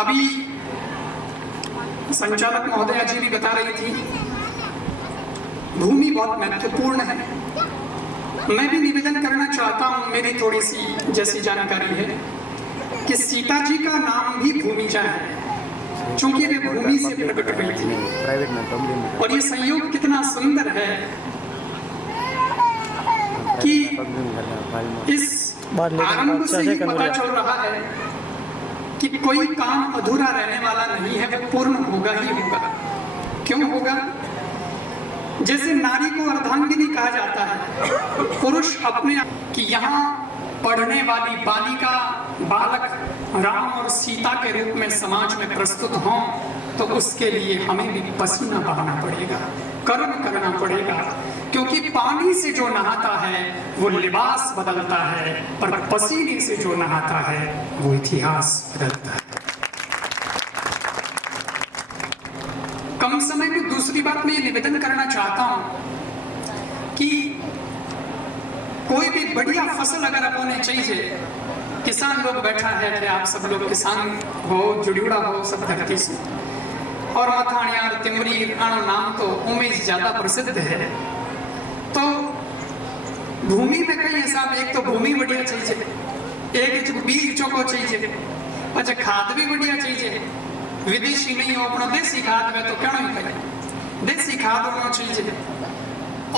अभी संचालक महोदया जी भी बता रही थी, भूमि बहुत महत्वपूर्ण है। मैं भी निवेदन करना चाहता हूँ, मेरी थोड़ी सी जैसी जानकारी है कि सीता जी का नाम भी भूमिजा है, क्योंकि वे भूमि से प्रकट हुई थी। और ये संयोग कितना सुंदर है कि इस आरंभ से ही पता चल रहा है कि कोई काम अधूरा रहने वाला नहीं है, वो पूर्ण होगा ही होगा। क्यों होगा? जैसे नारी को अर्धांगिनी कहा जाता है, पुरुष अपने कि यहाँ पढ़ने वाली बालिका बालक राम और सीता के रूप में समाज में प्रस्तुत हों, तो उसके लिए हमें भी पसीना बहाना पड़ेगा, कर्म करना पड़ेगा। क्योंकि पानी से जो नहाता है वो लिबास बदलता है, पर पसीने से जो नहाता है वो इतिहास बदलता है। कम समय में दूसरी बात मैं ये निवेदन करना चाहता हूं कि कोई भी बढ़िया फसल अगर अपने चाहिए, किसान लोग बैठा है कि आप सब लोग किसान हो, जुड़ियुड़ा हो सब धरती से, और मथाणियार तिमरी आनो नाम तो उमेश ज्यादा प्रसिद्ध है। तो भूमि में कई हिसाब, एक तो भूमि बढ़िया चाहिए, एक बीज चोखो चाहिए, अच्छा खाद भी बढ़िया चाहिए, विदेशी नहीं हो अपना देसी खाद में तो क्या नहीं करें, देसी खाद होना चाहिए।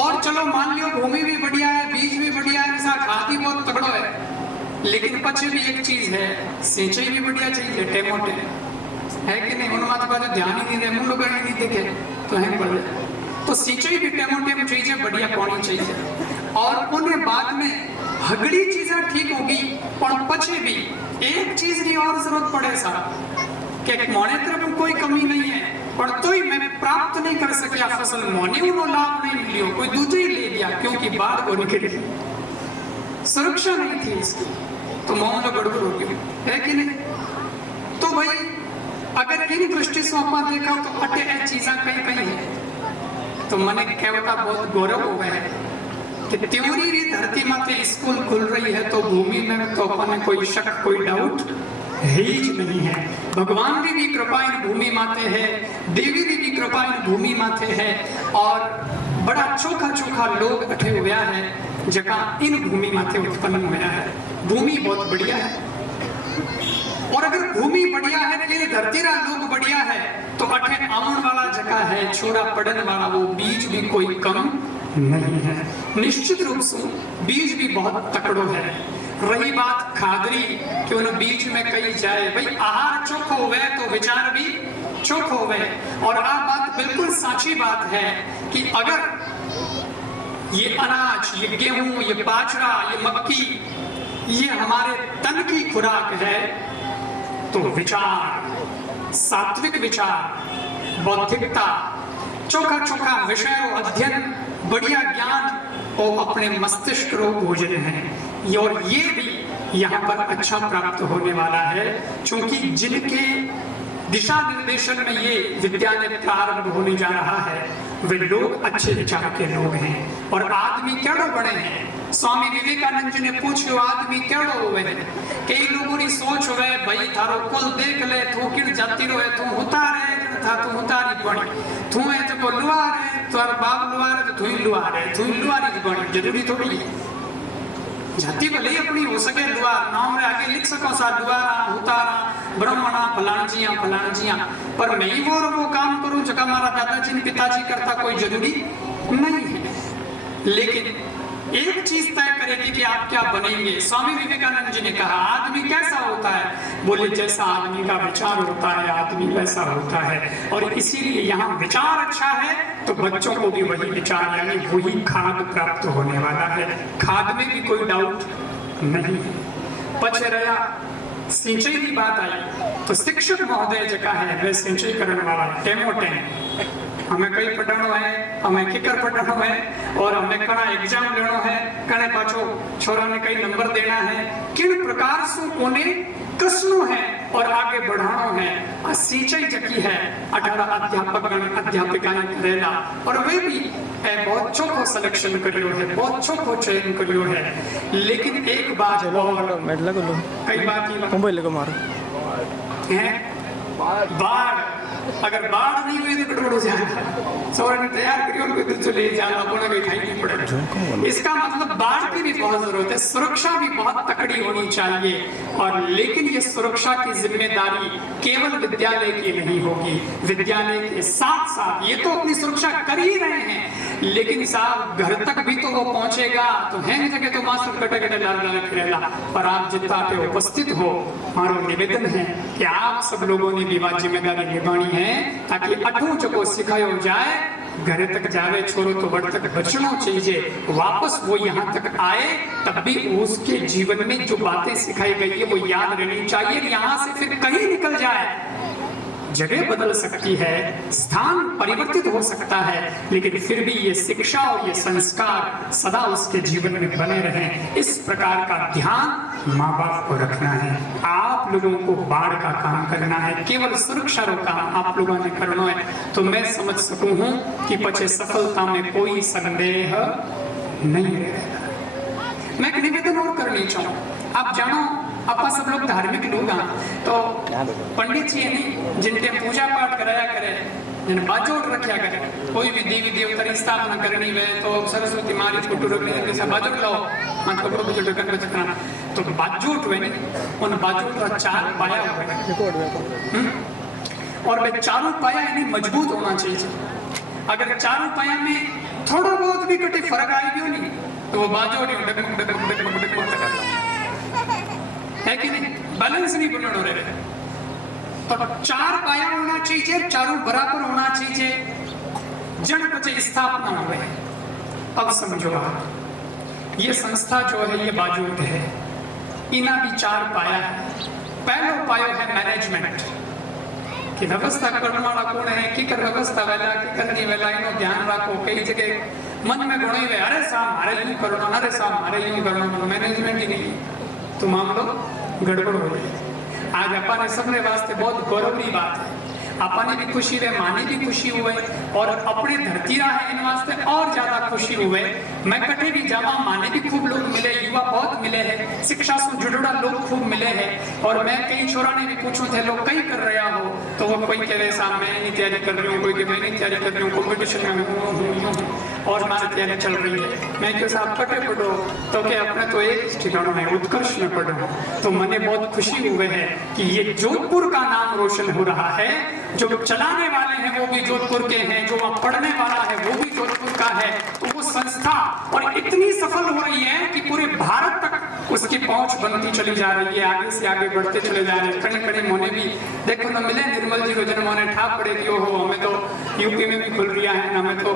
और चलो मान लियो भूमि भी बढ़िया है, बीज भी बढ़िया है, ऐसा खाद ही बहुत तगड़ो है, लेकिन पचे भी एक चीज है, सिंचाई भी बढ़िया चाहिए, टेमोटे है कि नहीं, उन माता बात ध्यान ही नहीं दे, मुंड गण नहीं देखे तो है पड़ जाए। तो सिंचाई भी टेमोटे चाहिए, बढ़िया पानी चाहिए। और उन्हें बाद में हगड़ी चीजें ठीक होगी, पर पचे भी एक चीज नहीं और जरूरत पड़े साहब कि मोने तरफ कोई कमी नहीं है, पर तो ही मैं प्राप्त नहीं कर सकिया फसल, मोने उन्हों लाभ नहीं लियो, कोई दूसरे ही ले लिया, क्योंकि बाढ़ को निकली सुरक्षा नहीं थी इसकी, तो मामला गड़बड़ हो गया है कि नहीं। तो भाई अगर इन दृष्टि से अपना देखा तो अटे चीजें कहीं कहीं है, तो मैंने कहता बहुत गौरव हो गया है कि त्योरी भी धरती माते स्कूल खुल रही है, तो भूमि में तो अपने कोई शक कोई डाउट हेज नहीं है। भगवान की भी कृपा इन भूमि माते है, देवी की भी कृपा इन भूमि माते है, और बड़ा चोखा चोखा लोग अठे हुआ है जगह इन भूमि माते उत्पन्न हुआ है। भूमि बहुत बढ़िया है, और अगर भूमि बढ़िया है कि धरती रा लोग बढ़िया है, तो अठे आवन वाला जगह है, छोड़ा पड़न वाला वो बीज भी कोई कम नहीं है। निश्चित रूप से बीज भी बहुत तकड़ो है। रही बात खादरी कि उन बीज में कही जाए, भाई आहार चोखो हुए तो विचार भी चोखो हुए। और आ बात बिल्कुल साची बात है कि अगर ये अनाज, ये गेहूं, ये बाजरा, ये मक्की, ये हमारे तन की खुराक है, तो विचार, सात्विक विचार, बौद्धिकता, चोखा चोखा विषय अध्ययन, बढ़िया ज्ञान और अपने मस्तिष्क रो भोजन है। और ये भी यहाँ पर अच्छा प्राप्त होने वाला है, क्योंकि जिनके दिशा निर्देशन में ये विद्यालय प्रारंभ होने जा रहा है वे लोग अच्छे विचार के लोग हैं। और आदमी क्यों बने हैं? स्वामी विवेकानंद जी ने पूछो आदमी क्यों हुए हैं? कई लोगों की सोच हुए भाई थारो कुल देख ले, तू किन जाति रो है, तू उतार है था, तू उतारी बनी, तू है तो लुहार है, तुम्हारा बाप लुहार है तो तू ही लुहार है, तू ही लुहारी बनी, जरूरी थोड़ी है जाति भले अपनी हो सके लुहार, नाम रे आगे लिख सको सा लुहारा, उतारा, ब्राह्मणा, फलानजिया, पर मैं ही वो काम करूं जो हमारा दादाजी पिताजी करता कोई जरूरी नहीं है। लेकिन एक चीज तय करेगी कि आप क्या बनेंगे। स्वामी विवेकानंद जी ने कहा आदमी कैसा होता है? बोले जैसा आदमी का विचार होता है आदमी वैसा होता है। और इसीलिए यहाँ विचार अच्छा है तो बच्चों को भी वही विचार यानी वही खाद प्राप्त होने वाला है। खाद में भी कोई डाउट नहीं है। पचे रहा सिंचाई की बात आई तो शिक्षक महोदय जगह है वे सिंचाई करने वाला टेमोटेम हमें कई पढ़ानो है, हमें किकर पढ़ानो है, और हमें कड़ा एग्जाम लेनो है, कने पाछो छोरा ने कई नंबर देना है, किन प्रकार से कोने कसनो है और आगे बढ़ानो है। सिंचाई जकी है 18 अध्यापक अध्यापिकाएं करेला, और वे भी बहुत चोखो सिलेक्शन करियो है, बहुत चोखो चयन करियो है। लेकिन एक बात और कई बात है बाढ़, अगर बाढ़ नहीं हुई तो गड़बड़ हो जाएगा। सौर ने तैयार करियो उनको तो चले जाना कोना कोई खाई नहीं पड़ेगा। इसका मतलब बाढ़ की भी बहुत जरूरत है, सुरक्षा भी बहुत तकड़ी होनी चाहिए। और लेकिन ये सुरक्षा की जिम्मेदारी केवल विद्यालय की नहीं होगी, विद्यालय के साथ साथ ये तो अपनी सुरक्षा कर ही रहे हैं, लेकिन साहब घर तक भी तो वो पहुंचेगा। तो है जगह तो मास्टर कटे कटे लाल लाल फिरेला, पर आप जितना पे उपस्थित हो, हमारा निवेदन है कि आप सब लोगों ने भी जिम्मेदारी निभानी है, ताकि अठों को सिखायो जाए, घर तक जावे छोरो तो बड़ तक बचना चाहिए, वापस वो यहाँ तक आए तब भी उसके जीवन में जो बातें सिखाई गई है वो याद रहनी चाहिए। यहाँ से फिर कहीं निकल जाए, जगह बदल सकती है, स्थान परिवर्तित हो सकता है, लेकिन फिर भी ये शिक्षा और ये संस्कार सदा उसके जीवन में बने रहें, इस प्रकार का ध्यान माँ बाप को रखना है। आप लोगों को बाढ़ का काम करना है, केवल सुरक्षा का काम आप लोगों ने करना है। तो मैं समझ सकूं हूं कि पछे सफलता में कोई संदेह नहीं रहेगा। मैं एक निवेदन और करनी चाहूँ, आप जानो आपा सब लोग धार्मिक लोग हैं, तो पंडित जी नहीं जिनके पूजा पाठ कराया करे, जिन बाजोट रखा करे, कोई भी देवी देवता की स्थापना करनी है तो सरस्वती मारी फोटो रखने जैसा बाजोट लाओ, मत कपड़ों को जो करके करना, तो बाजोट हुए उन बाजोट का 4 पाया हुआ, और वे चारों पाया यानी मजबूत होना चाहिए। अगर चारों पाया में थोड़ा बहुत भी कटे फर्क आएगी नहीं तो वो बाजोट है कि नहीं, बैलेंस नहीं बनना रहे। तो 4 पाया होना चाहिए, चारों बराबर होना चाहिए, जन बचे स्थापना हुए। अब समझो आप, ये संस्था जो है ये बाजूट है, इना भी 4 पाया है। पहला पायो है मैनेजमेंट, कि व्यवस्था करने वाला कौन है, की कर व्यवस्था वाला की करनी वाला, इनो ध्यान रखो। कई जगह मन में गुण ही अरे साहब हमारे यूं करना, अरे साहब हमारे यूं करना, मैनेजमेंट ही नहीं तो मामलो गड़बड़ हो जाए। आज अपने सबने वास्ते बहुत गौरव की बात है, अपने भी खुशी रहे, माने भी खुशी हुए, और अपने धरती रहा इन वास्ते और ज्यादा खुशी हुए। मैं कटे भी जावा, माने भी खूब लोग मिले, युवा बहुत मिले हैं, शिक्षा से जुड़ा लोग खूब मिले हैं। और मैं कई छोरा ने भी पूछू थे लोग कई कर रहा हो, तो वो कोई कह रहे साहब मैं नहीं तैयारी कर रही हूँ, कोई कह मैं नहीं तैयारी कर रही हूँ, कॉम्पिटिशन में हूँ और हमारी तैयारी चल रही है। मैं क्यों साहब कटे पढ़ो, तो क्या अपने तो एक ठिकाना है उत्कर्ष में पढ़ो। तो मैंने बहुत खुशी हुए है कि ये जोधपुर का नाम रोशन हो रहा है, जो चलाने वाले हैं वो भी जोधपुर के हैं, जो वहाँ पढ़ने वाला है वो भी जोधपुर का है। तो वो संस्था और इतनी सफल हो रही है कि पूरे भारत तक उसकी पहुंच बनती चली जा रही है, आगे से आगे बढ़ते चले जा रहे हैं। कड़े कड़े मोने भी देखो ना मिले, निर्मल जी को जन्म होने ठाप पड़े कि हो हमें तो यूपी में भी खुल रहा है, हमें तो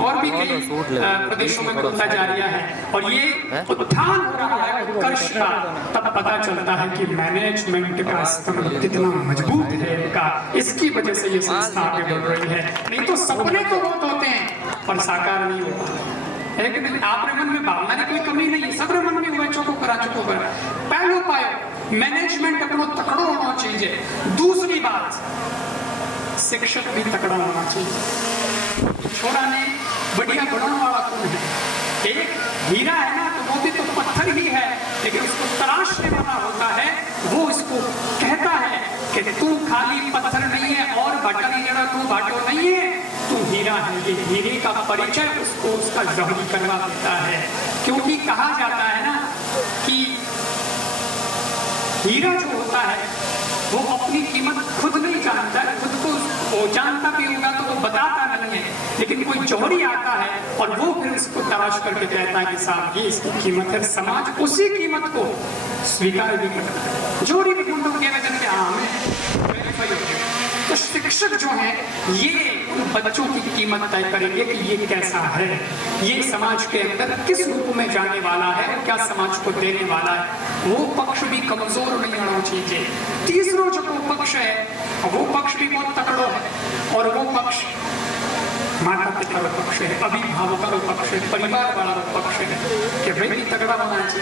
और भी कई प्रदेशों में खुलता जा रहा है। और ये उत्थान हो रहा है उत्कर्ष का, तब पता चलता है कि मैनेजमेंट का स्तंभ कितना मजबूत है इनका, इसकी वजह से ये संस्था आगे बढ़ रही है। नहीं तो सपने तो बहुत होते हैं पर साकार नहीं होता है कि नहीं। आपके मन में भावना की कोई कमी नहीं है, सबरे मन में हुआ चौको करा चुको कर। पहलो पायो मैनेजमेंट अपनो तकड़ो होना चाहिए। दूसरी बात, शिक्षक भी तकड़ा होना चाहिए। छोरा ने बढ़िया बनाने वाला कौन है? एक हीरा है ना, तो वो भी तो पत्थर ही है, लेकिन उसको तराशने वाला होता है, वो इसको कहता है कि तू खाली पत्थर नहीं है और बटन जरा तू बाटो नहीं है, तू हीरा है। ये हीरे का परिचय उसको उसका जहरी करवा देता है। क्योंकि कहा जाता है ना कि हीरा जो होता है वो अपनी कीमत खुद नहीं जानता, खुद को वो जानता भी होगा तो वो बताता नहीं है, लेकिन कोई जौहरी आता है और वो फिर इसको तलाश करके कहता है कि साहब ये इसकी कीमत है। समाज उसी कीमत को स्वीकार भी करता है। जौहरी भी गुंडों के वजन के तो शिक्षक जो है ये उन बच्चों की कीमत तय करेंगे कि ये कैसा है, ये समाज के अंदर किस रूप में जाने वाला है, क्या समाज को देने वाला है। वो पक्ष भी कमजोर नहीं होना चाहिए। तीसरा जो पक्ष है वो पक्ष भी बहुत तकड़ो है, और वो पक्ष माता पिता का पक्ष है, अभिभावकों का पक्ष है, परिवार वाला पक्ष है कि भाई तगड़ा होना चाहिए।